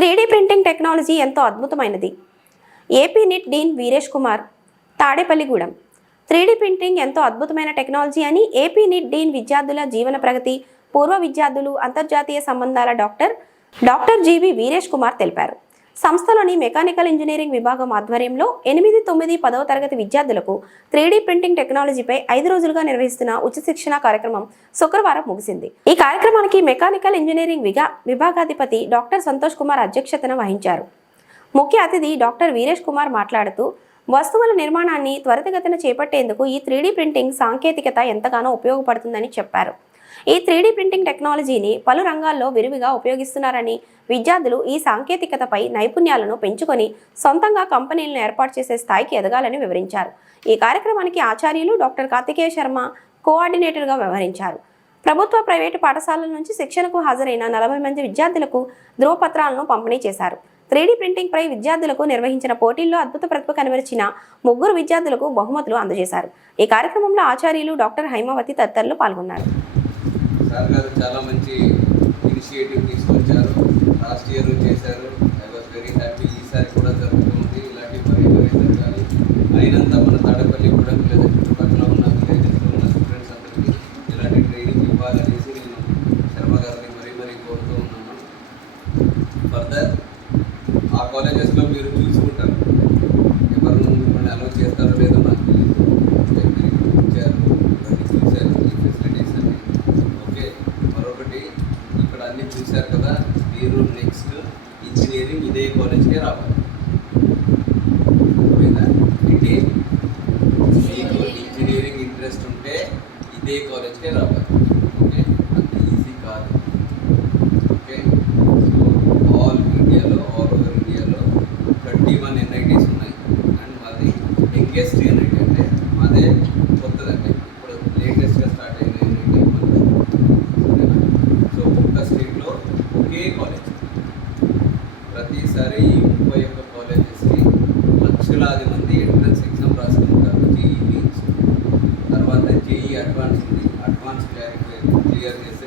Three D printing technology ఎంతో అద్భుతమైనది. AP NIT dean Veeresh Kumar Tadepalligudem three D printing ఎంతో అద్భుతమైన టెక్నాలజీ అని ఏపీ నిట్ డీన్ విద్యార్థుల జీవన ప్రగతి పూర్వ విద్యార్థులు అంతర్జాతీయ సంబంధాల doctor doctor G V Veeresh Kumar తెలిపారు. సంస్థలోని మెకానికల్ ఇంజనీరింగ్ విభాగం ఆధ్వర్యంలో ఎనిమిది తొమ్మిది పదవ తరగతి విద్యార్థులకు త్రీడీ ప్రింటింగ్ టెక్నాలజీపై ఐదు రోజులుగా నిర్వహిస్తున్న ఉచిత శిక్షణ కార్యక్రమం శుక్రవారం ముగిసింది. ఈ కార్యక్రమానికి మెకానికల్ ఇంజనీరింగ్ విగా విభాగాధిపతి డాక్టర్ సంతోష్ కుమార్ అధ్యక్షతన వహించారు. ముఖ్య అతిథి డాక్టర్ వీరేష్ కుమార్ మాట్లాడుతూ వస్తువుల నిర్మాణాన్ని త్వరితగతిన చేపట్టేందుకు ఈ త్రీడీ ప్రింటింగ్ సాంకేతికత ఎంతగానో ఉపయోగపడుతుందని చెప్పారు. ఈ త్రీడీ ప్రింటింగ్ టెక్నాలజీని పలు రంగాల్లో విరివిగా ఉపయోగిస్తున్నారని విద్యార్థులు ఈ సాంకేతికతపై నైపుణ్యాలను పెంచుకొని సొంతంగా కంపెనీలను ఏర్పాటు చేసే స్థాయికి ఎదగాలని వివరించారు. ఈ కార్యక్రమానికి ఆచార్యులు డాక్టర్ కార్తికేయ శర్మ కోఆర్డినేటర్గా వ్యవహరించారు. ప్రభుత్వ ప్రైవేటు పాఠశాలల నుంచి శిక్షణకు హాజరైన నలభై మంది విద్యార్థులకు ధ్రువపత్రాలను పంపిణీ చేశారు. త్రీడీ ప్రింటింగ్ పై విద్యార్థులకు నిర్వహించిన పోటీల్లో అద్భుత ప్రతిభ కనబరిచిన ముగ్గురు విద్యార్థులకు బహుమతులు అందజేశారు. ఈ కార్యక్రమంలో ఆచార్యులు డాక్టర్ హైమావతి తదితరులు పాల్గొన్నారు. సార్ గారు చాలా మంచి ఇనిషియేటివ్ తీసుకొచ్చారు. లాస్ట్ ఇయర్ చేశారు. I was very happy. ఈసారి కూడా జరుగుతుంది. ఇలాంటి మరీ మరీ జరగాలి. అయినంత మన తాడపల్లి కూడా లేదా చుట్టుపక్కల ఉన్న విలేజెస్లో ఉన్న స్టూడెంట్స్ అందరికీ ఇలాంటి ట్రైనింగ్ ఇవ్వాలనేసి నేను శర్మ గారిని మరీ మరీ కోరుతూ ఉన్నాను. ఫర్దర్ ఆ కాలేజెస్లో మీరు అన్ని చూశారు కదా మీరు నెక్స్ట్ ఇంజనీరింగ్ ఇదే కాలేజ్కే రావాలి. ఏంటి మీకు ఇంజనీరింగ్ ఇంట్రెస్ట్ ఉంటే ఇదే కాలేజ్కే రావాలి. ఓకే? అంత ఈజీ కాదు. ఓకే? సో ఆల్ ఇండియాలో ఆల్ ఓవర్ ఇండియాలో థర్టీ వన్ ఎన్ఐటీస్ ఉన్నాయి. అండ్ మాది యంగెస్ట్ ప్రతిసారి ఈ ముప్పై ఒక్క కాలేజెస్కి లక్షలాది మంది ఎంట్రన్స్ ఎగ్జామ్ రాసుకుంటారు జేఈ తర్వాత జేఈ అడ్వాన్స్ ఉంది అడ్వాన్స్ క్లియర్ క్లియర్ చేస్తే